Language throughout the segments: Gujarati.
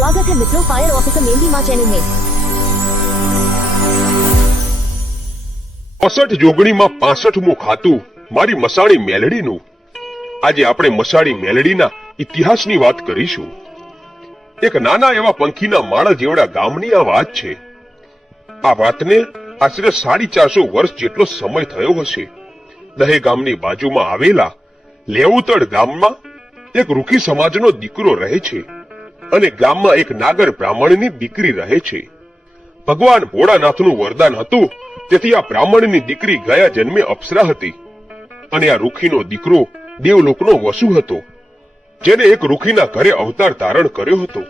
स्वागत है मित्रों फायर ऑफिसर मेनली माँ चैनल में। 65 જોગણીમાં 65મું ખાતું મારી મસાણી મેલડીનું। આજે આપણે મસાણી મેલડીના ઇતિહાસની વાત કરીશું। એક નાના એવા પંખીના માળા જેવડા ગામની આ વાત છે। આ વાતને આશરે 450 વર્ષ જેટલો સમય થયો હશે। દહે ગામની બાજુમાં આવેલા લેઉતડ ગામમાં એક રૂખી સમાજનો દીકરો રહે છે અને ગામમાં એક નાગર બ્રાહ્મણની દીકરી રહે છે। ભગવાન ભોળાનાથનું વરદાન હતું તેથી આ બ્રાહ્મણની દીકરી ગયા જન્મે અપ્સરા હતી અને આ રૂખીનો દીકરો દેવલોકનો વસુ હતો જેને એક રૂખીના ઘરે અવતાર ધારણ કર્યો હતો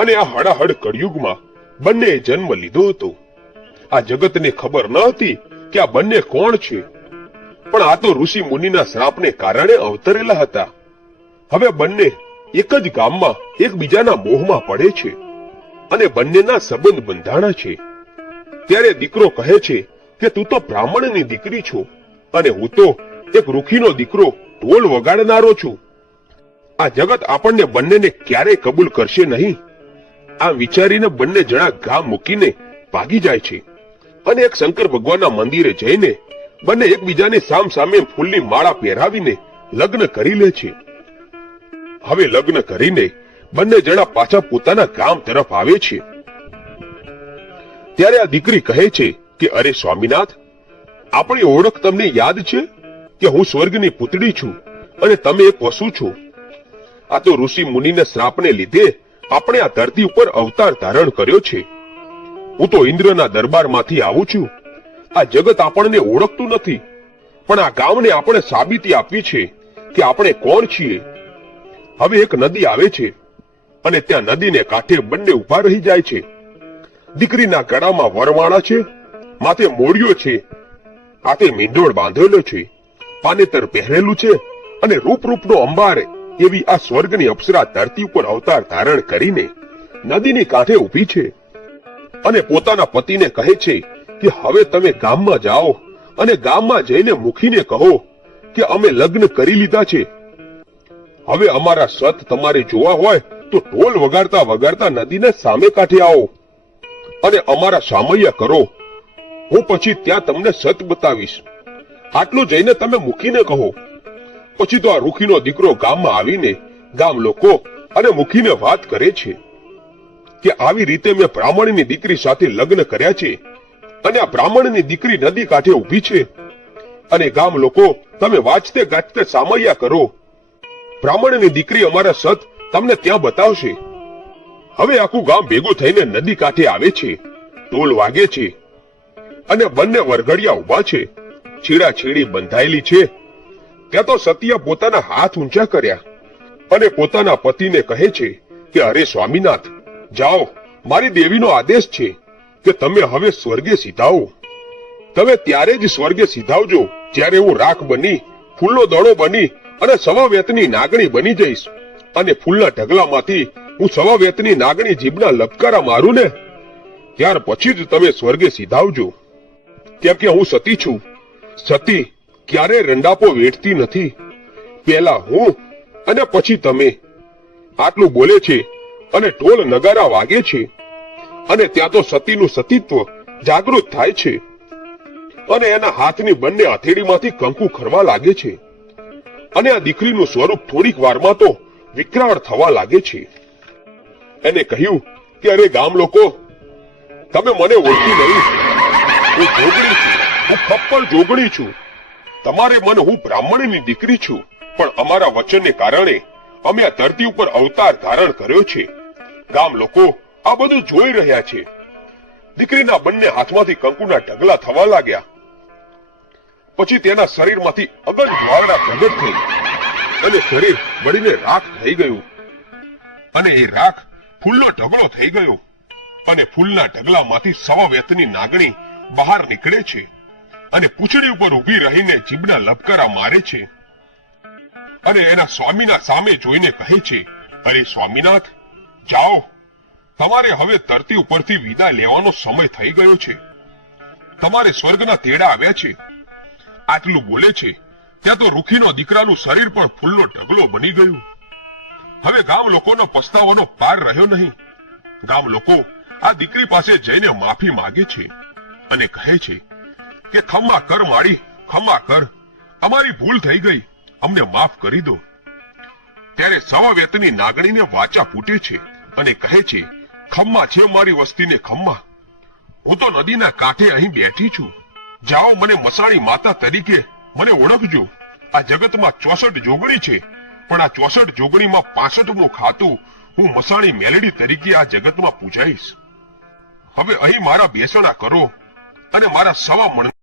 અને આ હડાહડ કળિયુગમાં બંનેએ જન્મ લીધો હતો। આ જગતને ખબર ન હતી કે આ બંને કોણ છે, પણ આ તો ઋષિ મુનિના શ્રાપને કારણે અવતરેલા હતા। હવે બંને એક જ ગામમાં એકબીજાના મોહમાં પડે છે અને બંનેના સંબંધ બંધાણા છે। ત્યારે દીકરો કહે છે કે તું તો બ્રાહ્મણની દીકરી છો અને હું તો એક રૂખીનો દીકરો ઢોલ વગાડનારો છું। આ જગત આપણને બંનેને ક્યારેય કબૂલ કરશે નહીં। આ વિચારીને બંને જણા ગામ મૂકીને ભાગી જાય છે અને એક શંકર ભગવાનના મંદિરે જઈને બંને એકબીજાની સામ સામે ફૂલની માળા પહેરાવીને લગ્ન કરી લે છે। હવે લગ્ન કરીને બંને જણા પાછા પોતાના ગામ તરફ આવે છે। ત્યારે આ દીકરી કહે છે કે અરે સ્વામીનાથ, આપણી ઓળખ તમને યાદ છે કે હું સ્વર્ગની પુતળી છું અને તમે એક વસુ છો। આ તો ઋષિ મુનિના શ્રાપને લીધે આપણે આ ધરતી ઉપર અવતાર ધારણ કર્યો છે। હું તો ઇન્દ્રના દરબારમાંથી આવું છું। આ જગત આપણને ઓળખતું નથી, પણ આ ગામને આપણે સાબિતી આપવી છે કે આપણે કોણ છીએ। હવે એક નદી આવે છે અને ત્યાં નદીને કાંઠે બંને ઉભા રહી જાય છે। દીકરીના ગળામાં વરવાળા છે, માથે મોડિયો છે, હાથે મીંડોળ બાંધેલો છે, પાનેતર પહેરેલું છે અને રૂપરૂપનો અંબાર એવી આ સ્વર્ગની અપ્સરા ધરતી ઉપર અવતાર ધારણ કરીને નદીની કાંઠે ઊભી છે અને પોતાના પતિને કહે છે કે હવે તમે ગામમાં જાઓ અને ગામમાં જઈને મુખીને કહો કે અમે લગ્ન કરી લીધા છે। હવે અમારા સત તમારે જોવા હોય તો ઢોલ વગાડતા વગાડતા નદીને સામે કાંઠે આવો અને અમારા સામૈયા કરો। હું પછી ત્યાં તમને સત બતાવીશ। આટલું જઈને તમે મુખીને કહો। પછી તો આ રૂખીનો દીકરો ગામમાં આવીને ગામ લોકો અને મુખીને વાત કરે છે કે આવી રીતે મેં બ્રાહ્મણની દીકરી સાથે લગ્ન કર્યા છે અને આ બ્રાહ્મણની દીકરી નદી કાંઠે ઊભી છે અને ગામ લોકો તમે વાંચતે ગાજતે સામૈયા કરો। બ્રાહ્મણની દીકરી અમારા સત તમને ત્યાં બતાવશે। હવે આખું ગામ ભેગું થઈને નદી કાંઠે આવે છે, ઢોલ વાગે છે અને બંને વરઘડિયા ઉભા છે, છેડા છેડી બંધાયેલી છે। ત્યાં તો સતિયા પોતાના હાથ ઊંચા કર્યા અને પોતાના પતિને કહે છે કે અરે સ્વામીનાથ, જાઓ, મારી દેવીનો આદેશ છે કે તમે હવે સ્વર્ગે સીધાઓ। તમે ત્યારે જ સ્વર્ગે સીધાવજો જ્યારે હું રાખ બની, ફૂલનો દડો બની અને સવા વેતની નાગણી બની જઈશ અને ફૂલના ઢગલામાંથી હું સવા વેતની નાગણી જીભના લપકારા મારું ને ત્યાર પછી જ તમે સ્વર્ગે સીધાવજો, કેમ કે હું સતી છું। સતી ક્યારે રંડાપો વેઠતી નથી, પહેલા હું અને પછી તમે। આટલું બોલે છે અને ઢોલ નગારા વાગે છે અને ત્યાં તો સતીનું સતીત્વ જાગૃત થાય છે અને એના હાથની બંને હથેળીમાંથી કંકુ ખરવા લાગે છે અને આ દીકરીનું સ્વરૂપ થોડીક વારમાં તો વિકરાળ થવા લાગે છે। એને કહ્યું કે અરે ગામ લોકો, તમે મને ઓળખી નહીં। હું જોગણી છું, હું ખપ્પર જોગણી છું। તમારે મને હું બ્રાહ્મણની દીકરી છું, પણ અમારા વચનને કારણે અમે આ ધરતી ઉપર અવતાર ધારણ કર્યો છે। ગામ લોકો આ બધું જોઈ રહ્યા છે। દીકરીના બંને હાથમાંથી કંકુના ઢગલા થવા લાગ્યા। પછી તેના શરીરમાંથી અગજ જ્વાળા પ્રગટ થઈ અને શરીર બળીને રાખ થઈ ગયું અને એ રાખ ફૂલનો ઢગલો થઈ ગયો અને ફૂલના ઢગલામાંથી સવા વેતની નાગણી બહાર નીકળે છે અને પૂંછડી ઉપર ઊભી રહીને જીભના લપકારા મારે છે અને એના સ્વામીના સામે જોઈને કહે છે, અરે સ્વામીનાથ, જાઓ, તમારે હવે ધરતી ઉપરથી વિદાય લેવાનો સમય થઈ ગયો છે। તમારે સ્વર્ગના તેડા આવ્યા છે। આટલું બોલે છે ત્યાં તો રૂખીનો દીકરાનું શરીર પણ ફૂલનો ઢગલો બની ગયું હવે ગામ લોકોનો પસ્તાવાનો પાર રહ્યો નહીં. ગામ લોકો આ દીકરી પાસે જઈને માફી માંગે છે અને કહે છે કે ખમ્મા કર માડી, ખમ્મા કર, અમારી ભૂલ થઈ ગઈ, અમને માફ કરી દો. ત્યારે સવા વેતની નાગણીને વાચા ફૂટે છે અને કહે છે, ખમ્મા છે મારી વસ્તીને ખમ્મા. હું તો નદીના કાંઠે અહીં બેઠી છું. જાઓ, મને મસાણી માતા તરીકે મને ઓળખજો. આ જગતમાં 64 જોગણી છે, પણ આ 64 જોગણીમાં 65મું ખાતું હું મસાણી મેલડી તરીકે આ જગતમાં પૂજાઈશ. હવે અહીં મારા બેસણા કરો અને મારા સવા મણ